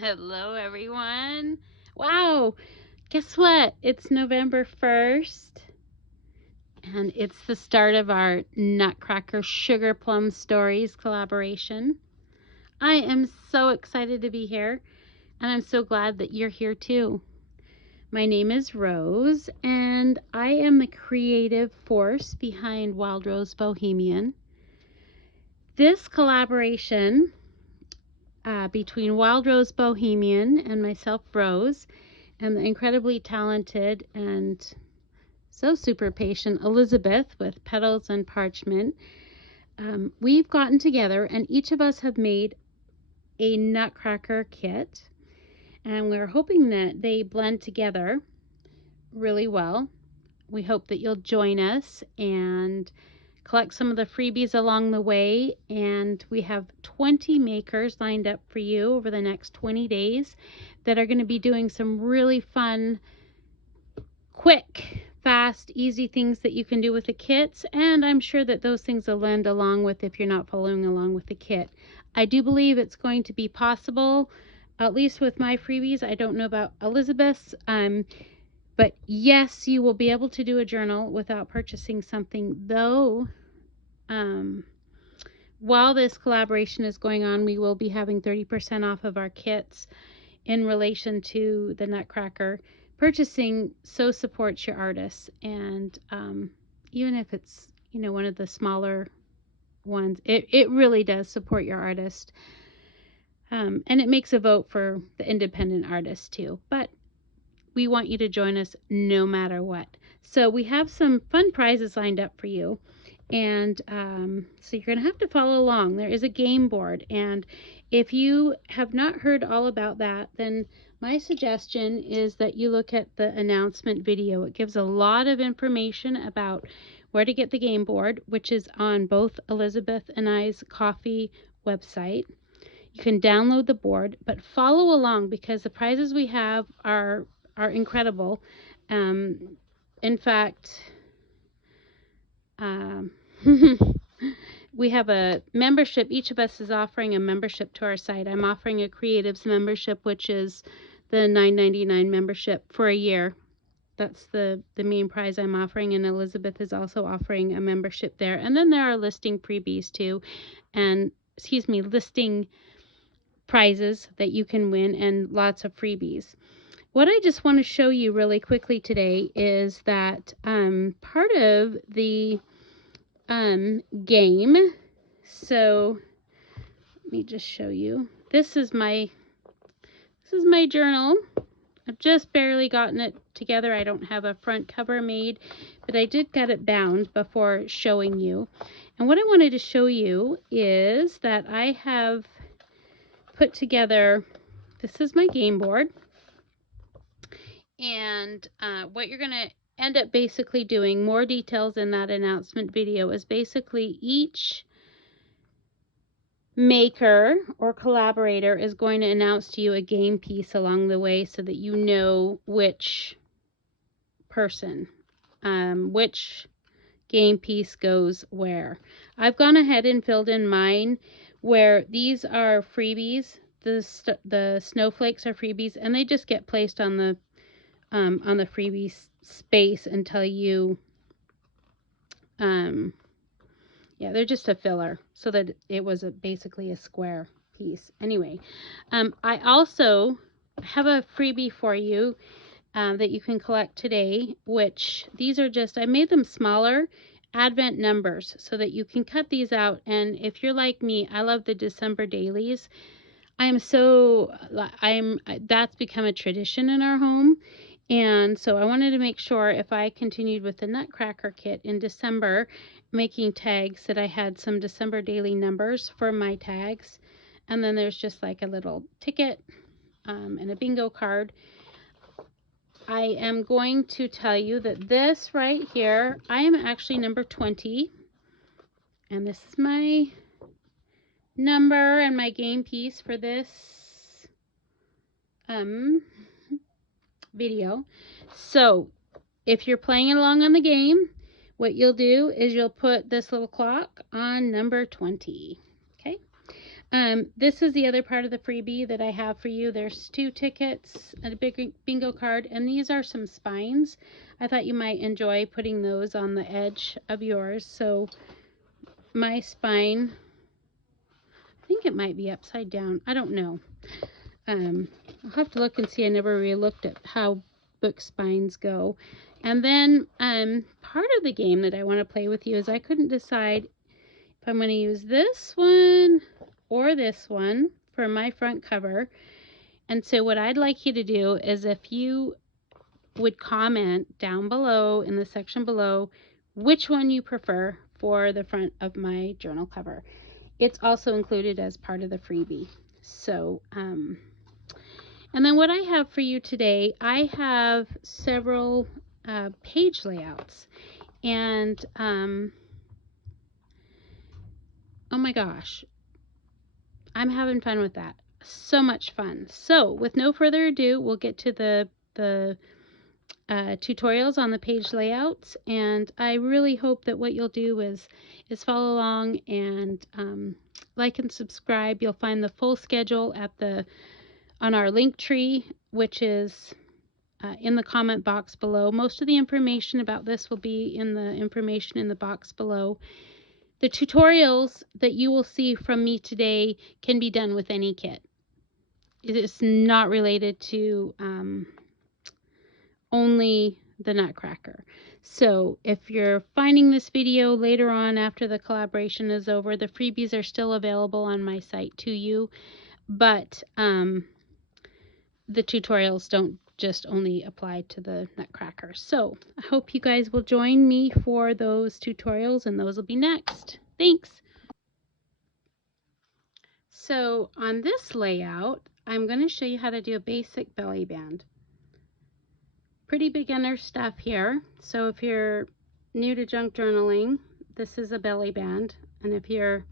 Hello everyone. Wow, guess what? It's November 1st and it's the start of our Nutcracker Sugarplum Stories collaboration. I am so excited to be here and I'm so glad that you're here too. My name is Rose and I am the creative force behind Wild Rose Bohemian. This collaboration between Wild Rose Bohemian and myself, Rose, and the incredibly talented and so super patient Elizabeth with Petals and Parchment, we've gotten together and each of us have made a Nutcracker kit, and we're hoping that they blend together really well. We hope that you'll join us and collect some of the freebies along the way, and we have 20 makers lined up for you over the next 20 days that are going to be doing some really fun, quick, fast, easy things that you can do with the kits, and I'm sure that those things will lend along with if you're not following along with the kit. I do believe it's going to be possible, at least with my freebies. I don't know about Elizabeth's, but yes, you will be able to do a journal without purchasing something, though. While this collaboration is going on, we will be having 30% off of our kits in relation to the Nutcracker. Purchasing so supports your artists, and even if it's, you know, one of the smaller ones, it really does support your artist, and it makes a vote for the independent artists too. But we want you to join us no matter what. So we have some fun prizes lined up for you. And so you're going to have to follow along. There is a game board. And if you have not heard all about that, then my suggestion is that you look at the announcement video. It gives a lot of information about where to get the game board, which is on both Elizabeth and I's Ko-fi website. You can download the board, but follow along because the prizes we have are incredible. In fact, we have a membership. Each of us is offering a membership to our site. I'm offering a Creatives membership, which is the $9.99 membership for a year. That's the main prize I'm offering, and Elizabeth is also offering a membership there. And then there are listing freebies too, and listing prizes that you can win and lots of freebies. What I just want to show you really quickly today is that part of the game. So let me just show you. This is my journal. I've just barely gotten it together. I don't have a front cover made, but I did get it bound before showing you. And what I wanted to show you is that I have put together, this is my game board. And what you're going to end up basically doing, more details in that announcement video, is basically each maker or collaborator is going to announce to you a game piece along the way so that you know which person, which game piece goes where. I've gone ahead and filled in mine where these are freebies. The snowflakes are freebies, and they just get placed on the freebie space until you, yeah, they're just a filler so that it was basically a square piece. Anyway, I also have a freebie for you that you can collect today, which these are just, I made them smaller Advent numbers so that you can cut these out. And if you're like me, I love the December dailies. That's become a tradition in our home. And so I wanted to make sure if I continued with the Nutcracker kit in December, making tags, that I had some December daily numbers for my tags. And then there's just like a little ticket and a bingo card. I am going to tell you that this right here, I am actually number 20. And this is my number and my game piece for this video. So if you're playing along on the game, what you'll do is you'll put this little clock on number 20. Okay. This is the other part of the freebie that I have for you. There's 2 tickets, a big bingo card, and these are some spines. I thought you might enjoy putting those on the edge of yours. So my spine, I think it might be upside down. I don't know. I'll have to look and see. I never really looked at how book spines go. And then part of the game that I want to play with you is I couldn't decide if I'm going to use this one or this one for my front cover. And so what I'd like you to do is if you would comment down below in the section below which one you prefer for the front of my journal cover. It's also included as part of the freebie. So, and then what I have for you today, I have several page layouts. And, oh my gosh, I'm having fun with that. So much fun. So, with no further ado, we'll get to the tutorials on the page layouts, and I really hope that what you'll do is follow along and like and subscribe. You'll find the full schedule on our link tree, which is in the comment box below. Most of the information about this will be in the information in the box below. The tutorials that you will see from me today can be done with any kit. It is not related to only the Nutcracker. So if you're finding this video later on after the collaboration is over, the freebies are still available on my site to you, but the tutorials don't just only apply to the Nutcracker. So I hope you guys will join me for those tutorials, and those will be next. Thanks. So on this layout, I'm going to show you how to do a basic belly band. Pretty beginner stuff here. So if you're new to junk journaling, this is a belly band. And if you're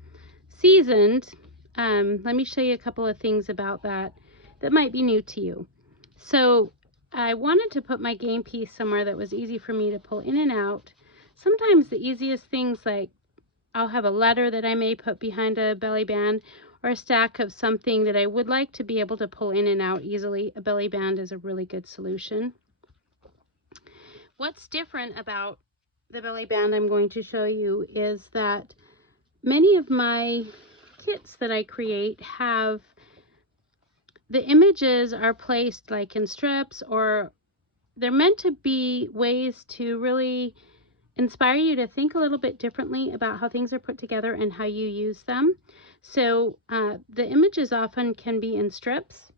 seasoned, let me show you a couple of things about that might be new to you. So I wanted to put my game piece somewhere that was easy for me to pull in and out. Sometimes the easiest things, like I'll have a letter that I may put behind a belly band, or a stack of something that I would like to be able to pull in and out easily. A belly band is a really good solution. What's different about the belly band I'm going to show you is that many of my kits that I create have the images are placed like in strips, or they're meant to be ways to really inspire you to think a little bit differently about how things are put together and how you use them. So the images often can be in strips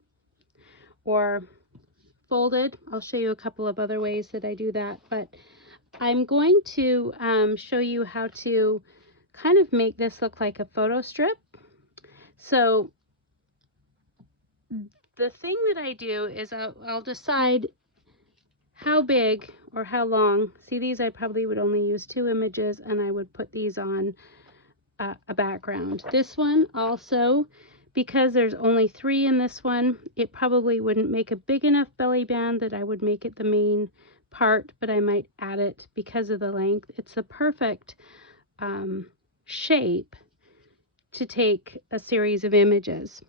or folded. I'll show you a couple of other ways that I do that, but I'm going to show you how to kind of make this look like a photo strip. So the thing that I do is I'll decide how big or how long. See, these I probably would only use 2 images, and I would put these on a background. This one also, because there's only 3 in this one, it probably wouldn't make a big enough belly band that I would make it the main part, but I might add it because of the length. It's the perfect shape to take a series of images.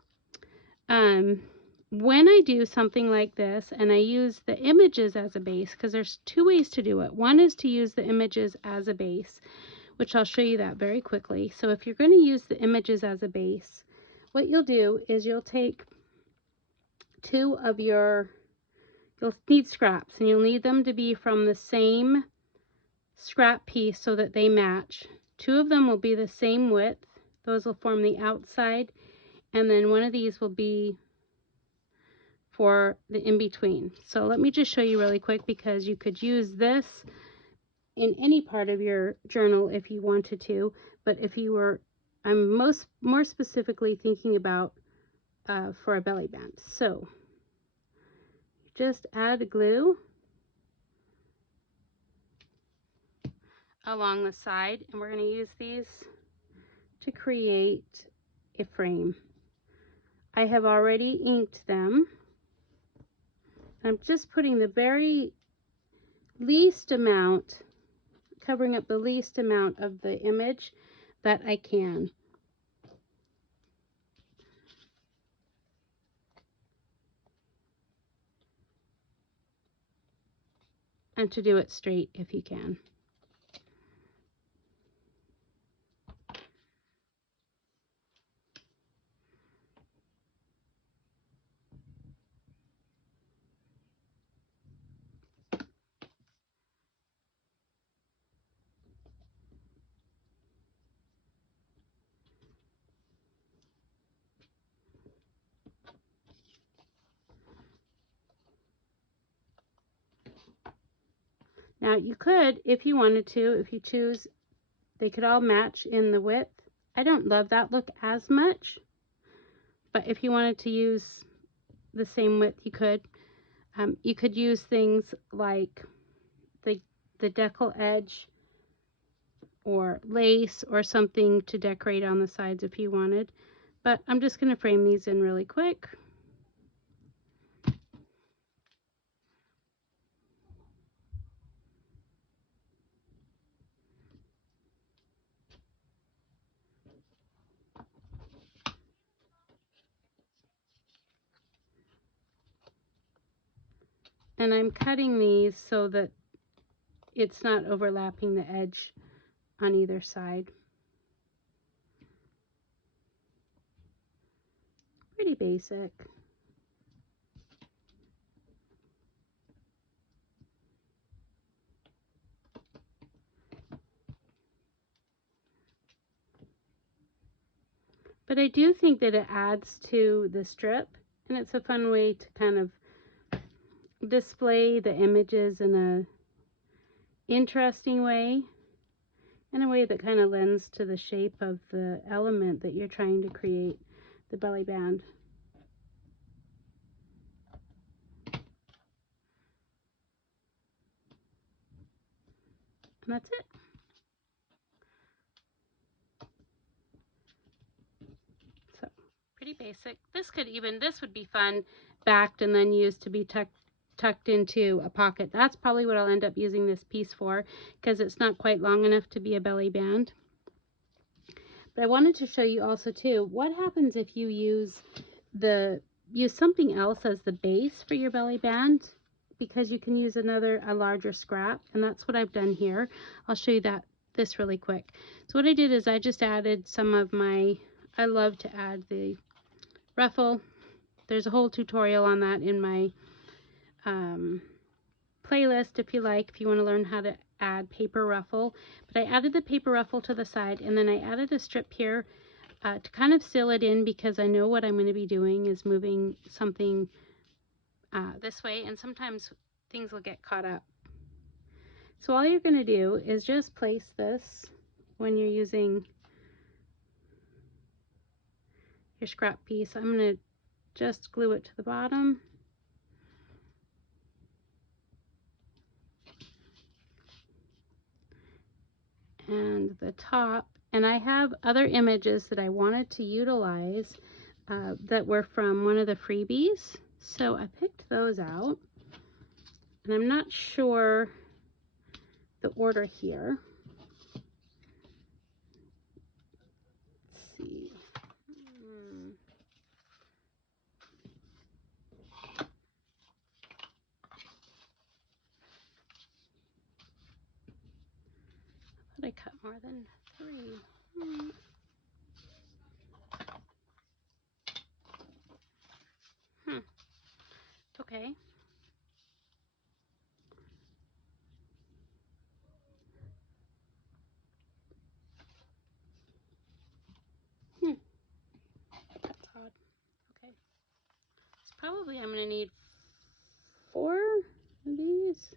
When I do something like this and I use the images as a base, because there's 2 ways to do it. One is to use the images as a base, which I'll show you that very quickly. So if you're going to use the images as a base, what you'll do is you'll take 2 of you'll need scraps, and you'll need them to be from the same scrap piece so that they match. 2 of them will be the same width. Those will form the outside, and then one of these will be for the in-between. So let me just show you really quick, because you could use this in any part of your journal if you wanted to, but if you were, I'm more specifically thinking about for a belly band. So just add glue along the side, and we're going to use these to create a frame. I have already inked them. I'm just putting the very least amount covering up the least amount of the image that I can. And to do it straight if you can. Now you could, if you wanted to, if you choose, they could all match in the width. I don't love that look as much, but if you wanted to use the same width, you could. You could use things like the decal edge or lace or something to decorate on the sides if you wanted. But I'm just going to frame these in really quick. And I'm cutting these so that it's not overlapping the edge on either side. Pretty basic. But I do think that it adds to the strip, and it's a fun way to kind of display the images in a interesting way, in a way that kind of lends to the shape of the element that you're trying to create, the belly band. And that's it. So pretty basic. This would be fun backed and then used to be tucked into a pocket. That's probably what I'll end up using this piece for, because it's not quite long enough to be a belly band. But I wanted to show you also too, what happens if you use something else as the base for your belly band, because you can use a larger scrap, and that's what I've done here. I'll show you this really quick. So what I did is I just added some of I love to add the ruffle. There's a whole tutorial on that in my playlist if you want to learn how to add paper ruffle. But I added the paper ruffle to the side, and then I added a strip here to kind of seal it in, because I know what I'm going to be doing is moving something this way, and sometimes things will get caught up. So all you're going to do is just place this when you're using your scrap piece. I'm going to just glue it to the bottom. And the top, and I have other images that I wanted to utilize that were from one of the freebies, so I picked those out, and I'm not sure the order here. Let's see. I thought I cut more than 3. Okay. That's odd. Okay. So probably I'm going to need 4 of these.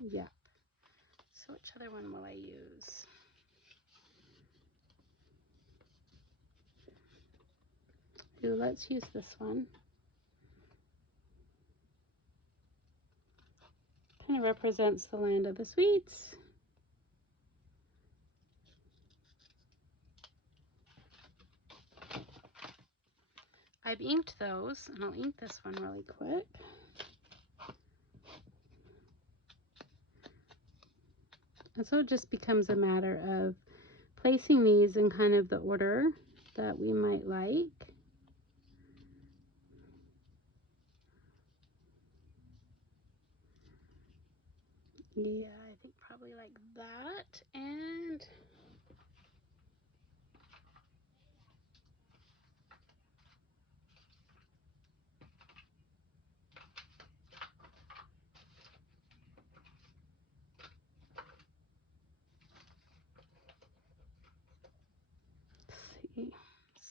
Yep. So which other one will I use? Let's use this one. Kind of represents the land of the sweets. I've inked those, and I'll ink this one really quick. And so it just becomes a matter of placing these in kind of the order that we might like. Yeah, I think probably like that. And let's see.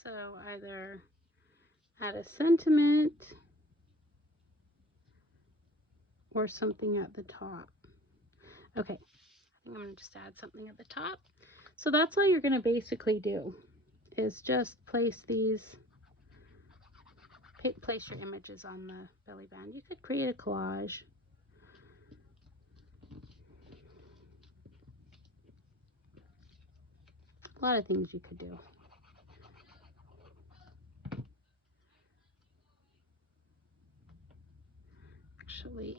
So either add a sentiment or something at the top. Okay, I think I'm going to just add something at the top. So that's all you're going to basically do, is just place these, place your images on the belly band. You could create a collage. A lot of things you could do. Actually,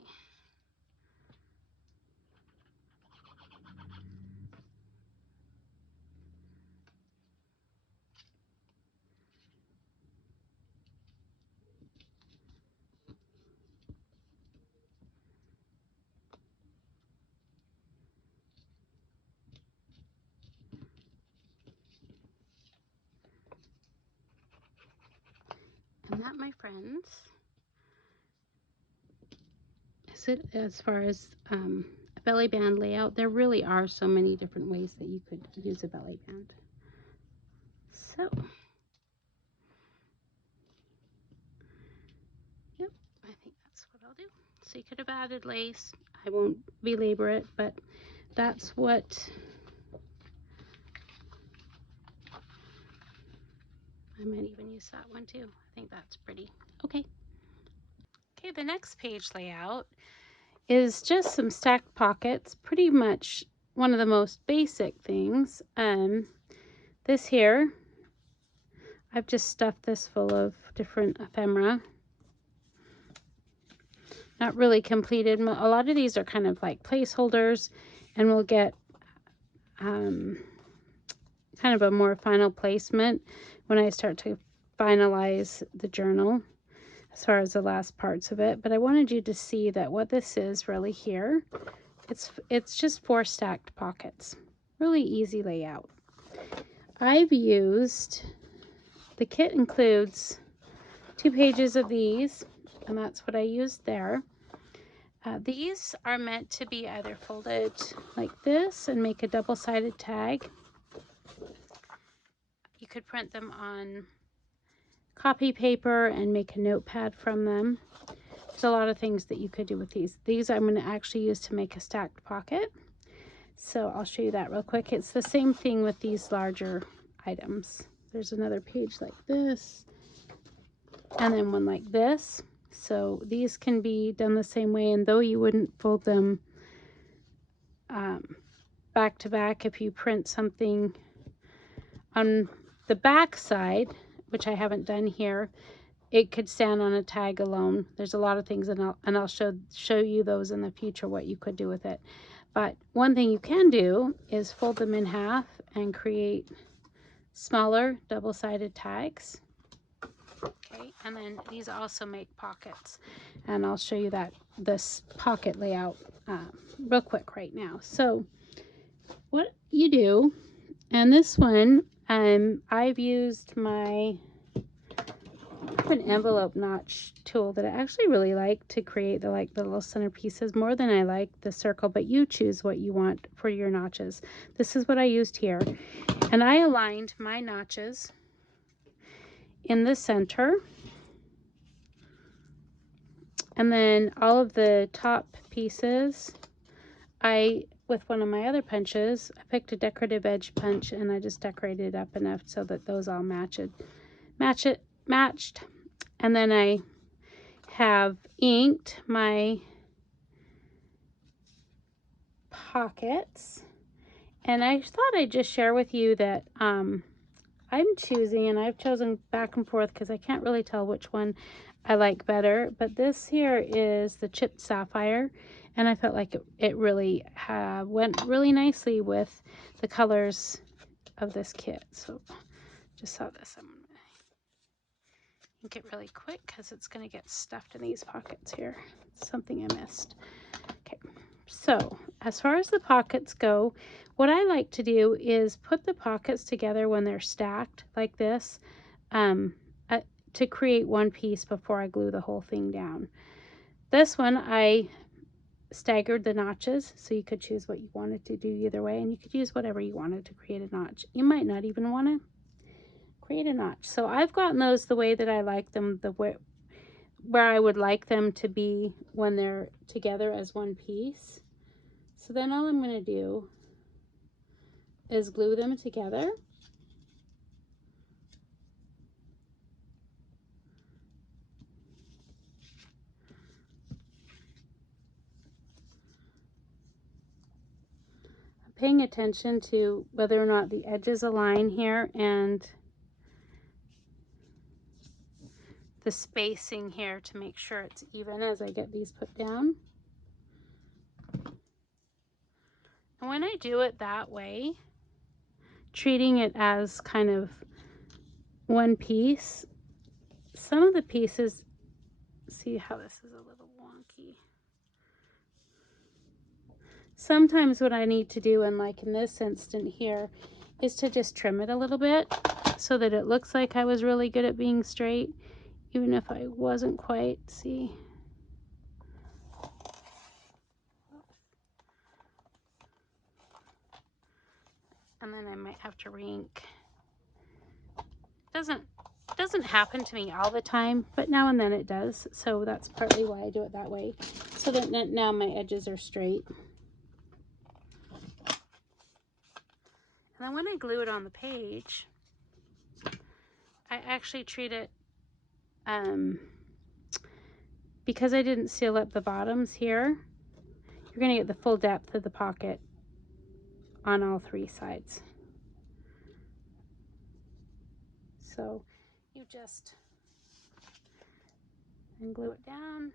and that, my friends, is it as far as a belly band layout. There really are so many different ways that you could use a belly band. So, yep, I think that's what I'll do. So you could have added lace. I won't belabor it, but that's what I might even use that one too. I think that's pretty. Okay. Okay, the next page layout is just some stacked pockets. Pretty much one of the most basic things. This here, I've just stuffed this full of different ephemera. Not really completed. A lot of these are kind of like placeholders, and we'll get kind of a more final placement when I start to finalize the journal as far as the last parts of it. But I wanted you to see that what this is really here, it's just 4 stacked pockets. Really easy layout. I've used, the kit includes 2 pages of these, and that's what I used there. These are meant to be either folded like this and make a double-sided tag. You could print them on copy paper and make a notepad from them. There's a lot of things that you could do with these. These I'm going to actually use to make a stacked pocket. So I'll show you that real quick. It's the same thing with these larger items. There's another page like this, and then one like this. So these can be done the same way, and though you wouldn't fold them back to back, if you print something on the back side, which I haven't done here, it could stand on a tag alone. There's a lot of things, and I'll show you those in the future, what you could do with it. But one thing you can do is fold them in half and create smaller double-sided tags. Okay, and then these also make pockets, and I'll show you this pocket layout real quick right now. So what you do, and this one, I've used an envelope notch tool that I actually really like to create the little centerpieces more than I like the circle, but you choose what you want for your notches. This is what I used here, and I aligned my notches in the center, and then all of the top pieces, with one of my other punches, I picked a decorative edge punch, and I just decorated it up enough so that those all matched. And then I have inked my pockets, and I thought I'd just share with you that I'm choosing, and I've chosen back and forth because I can't really tell which one I like better, but this here is the chipped sapphire, and I felt like it really went really nicely with the colors of this kit. So just saw this. I'm going to ink it really quick because it's going to get stuffed in these pockets here. Something I missed. Okay, so as far as the pockets go, what I like to do is put the pockets together when they're stacked like this, to create one piece before I glue the whole thing down. This one I staggered the notches, so you could choose what you wanted to do either way, and you could use whatever you wanted to create a notch. You might not even want to create a notch. So I've gotten those the way that I like them, where I would like them to be when they're together as one piece. So then all I'm going to do is glue them together. I'm paying attention to whether or not the edges align here and the spacing here to make sure it's even as I get these put down. And when I do it that way, treating it as kind of one piece, some of the pieces, see how this is a little wonky. Sometimes what I need to do, and like in this instant here, is to just trim it a little bit so that it looks like I was really good at being straight, even if I wasn't quite. See? And then I might have to re-ink. Doesn't happen to me all the time, but now and then it does. So that's partly why I do it that way, so that now my edges are straight. And then when I glue it on the page, I actually treat it, because I didn't seal up the bottoms here, you're going to get the full depth of the pocket on all three sides. So you just glue it down.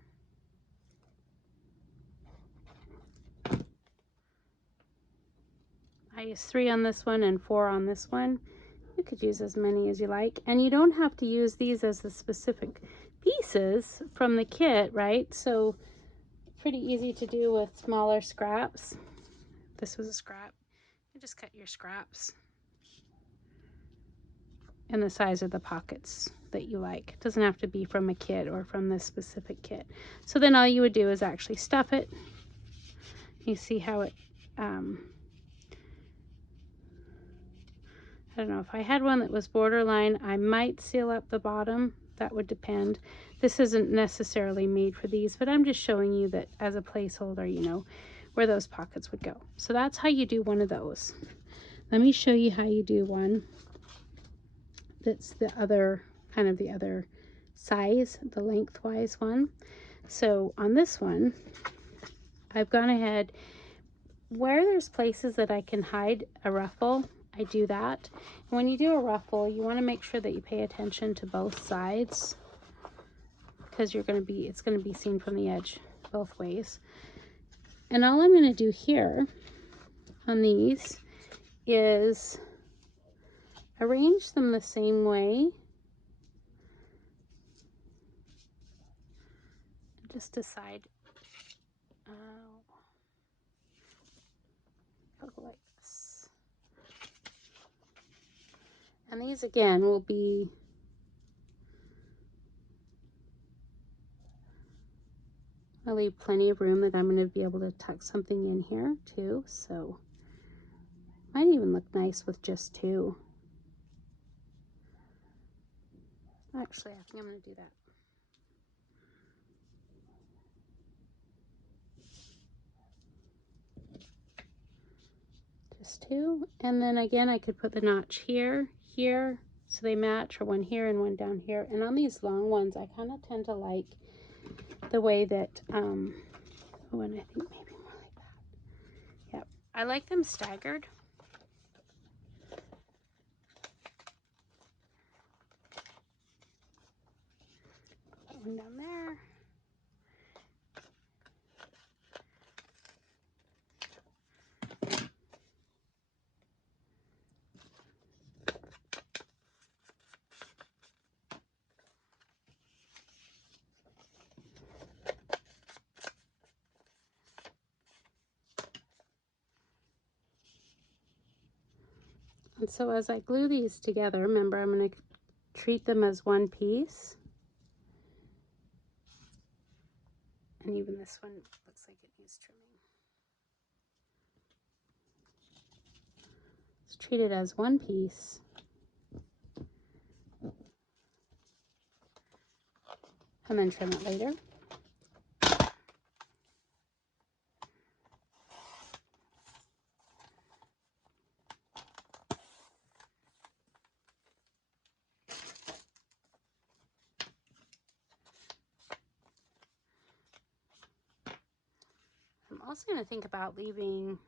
I use 3 on this one and 4 on this one. You could use as many as you like, and you don't have to use these as the specific pieces from the kit, right? So pretty easy to do with smaller scraps. This was a scrap. You just cut your scraps and the size of the pockets that you like. It doesn't have to be from a kit or from this specific kit. So then all you would do is actually stuff it. You see how it, I don't know, if I had one that was borderline, I might seal up the bottom. That would depend. This isn't necessarily made for these, but I'm just showing you that as a placeholder, you know, where those pockets would go. So that's how you do one of those. Let me show you how you do one that's the other, kind of the other size, the lengthwise one. So on this one, I've gone ahead, where there's places that I can hide a ruffle, I do that. And when you do a ruffle, you want to make sure that you pay attention to both sides, because it's going to be seen from the edge both ways. And all I'm going to do here on these is arrange them the same way. Just decide, I'll go like this. And these again will be I'll leave plenty of room that I'm going to be able to tuck something in here too, so might even look nice with just 2. Actually, I think I'm going to do that. Just 2, and then again I could put the notch here, here, so they match, or one here and one down here. And on these long ones, I kind of tend to like the way that, and I think maybe more like that. Yep, I like them staggered. one down there. And so as I glue these together, remember I'm going to treat them as one piece. And even this one looks like it needs trimming. Let's treat it as one piece. And then trim it later. I'm also going to think about leaving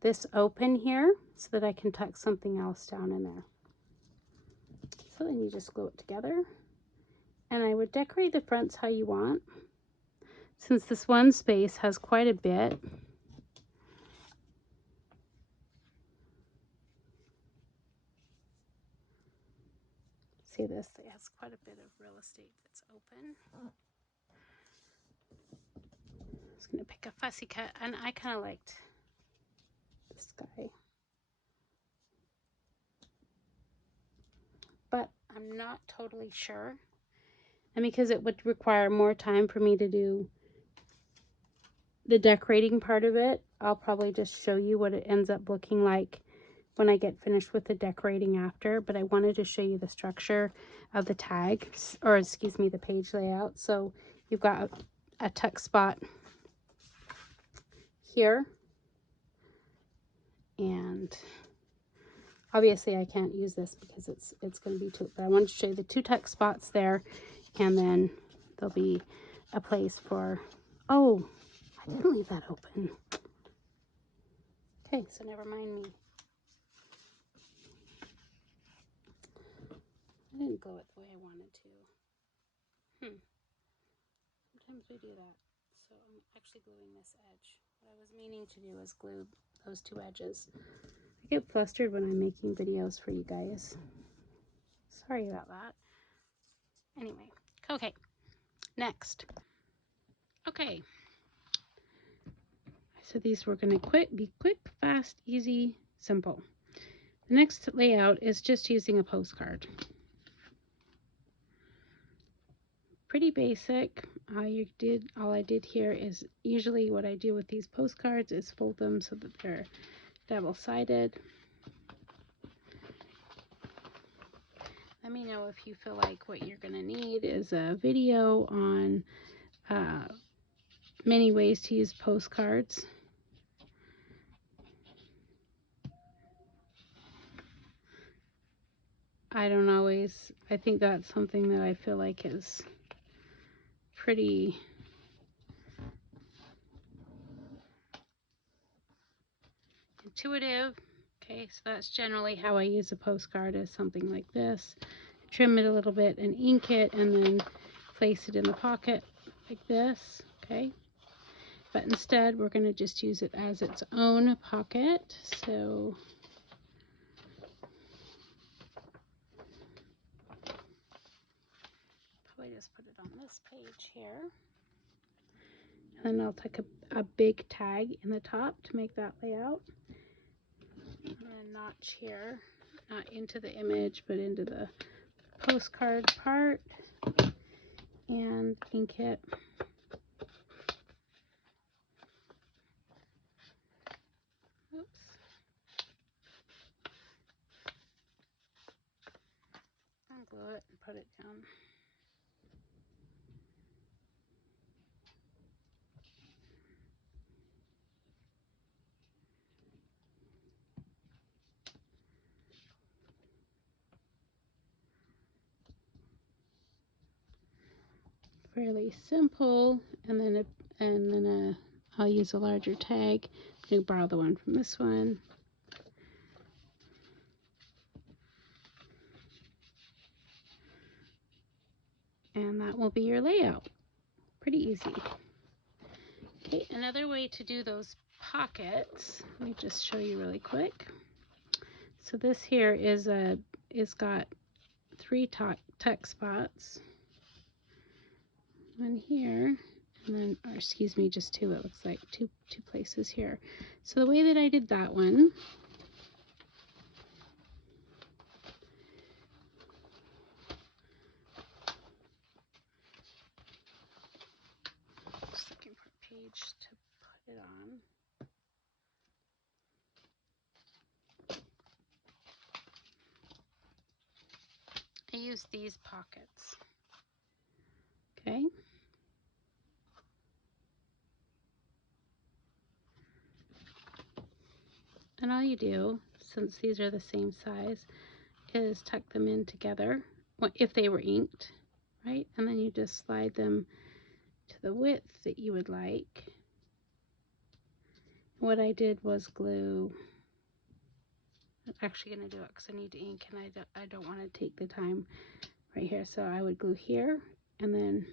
this open here so that I can tuck something else down in there. So then you just glue it together. And I would decorate the fronts how you want. Since this one space has quite a bit, see this, it has quite a bit of real estate that's open. I'm just going to pick a fussy cut, and I kind of liked this guy. But I'm not totally sure. And because it would require more time for me to do the decorating part of it, I'll probably just show you what it ends up looking like when I get finished with the decorating after. But I wanted to show you the structure of the tag, or excuse me, the page layout. So you've got a tuck spot here, and obviously I can't use this because it's going to be too, but I wanted to show you the two tuck spots there, and then there'll be a place for, oh, I didn't leave that open. Okay, so never mind me. I didn't glue it the way I wanted to. Sometimes we do that. So I'm actually gluing this edge. What I was meaning to do is glue those two edges. I get flustered when I'm making videos for you guys. Sorry about that. Anyway, okay, next. Okay. So these were going to be quick, fast, easy, simple. The next layout is just using a postcard. Pretty basic. All I did here is usually what I do with these postcards is fold them so that they're double-sided. Let me know if you feel like what you're going to need is a video on many ways to use postcards. I think that's something that I feel like is pretty intuitive. Okay, so that's generally how I use a postcard, is something like this. Trim it a little bit and ink it, and then place it in the pocket like this. Okay, but instead we're going to just use it as its own pocket. So probably just put it on this page here, and then I'll take a big tag in the top to make that layout, and a notch here, not into the image but into the postcard part, and ink it. Oops. And glue it and put it down. Fairly simple, and then I'll use a larger tag. I'm going to borrow the one from this one. And that will be your layout. Pretty easy. Okay, another way to do those pockets, let me just show you really quick. So this here is got 3 tuck spots. One here, and then, or excuse me, just 2. It looks like two places here. So the way that I did that one, just looking for a page to put it on. I use these pockets. Okay. And all you do, since these are the same size, is tuck them in together if they were inked, right? And then you just slide them to the width that you would like. What I did was glue. I'm actually going to do it because I need to ink and I don't want to take the time right here. So I would glue here and then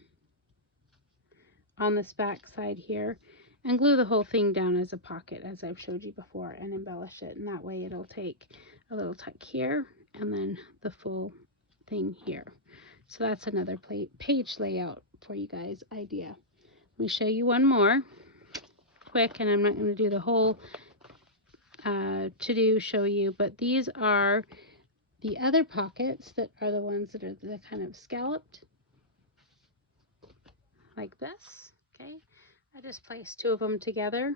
on this back side here and glue the whole thing down as a pocket as I've showed you before and embellish it. And that way it'll take a little tuck here and then the full thing here. So that's another page layout for you guys idea. Let me show you one more quick, and I'm not going to do the whole show you, but these are the other pockets that are the ones that are the kind of scalloped like this. Okay, I just placed 2 of them together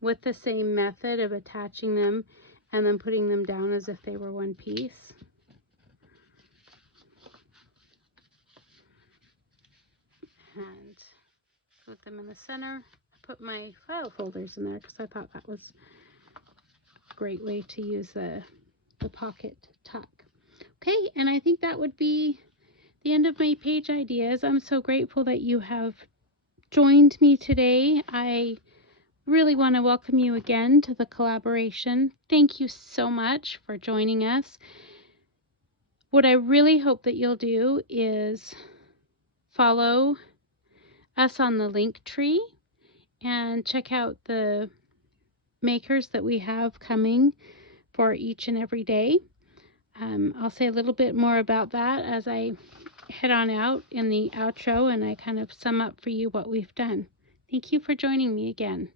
with the same method of attaching them and then putting them down as if they were one piece. And put them in the center. I put my file folders in there because I thought that was a great way to use the pocket tuck. Okay, and I think that would be the end of my page ideas. I'm so grateful that you have joined me today. I really want to welcome you again to the collaboration. Thank you so much for joining us. What I really hope that you'll do is follow us on the link tree and check out the makers that we have coming for each and every day. I'll say a little bit more about that as I head on out in the outro and I kind of sum up for you what we've done. Thank you for joining me again.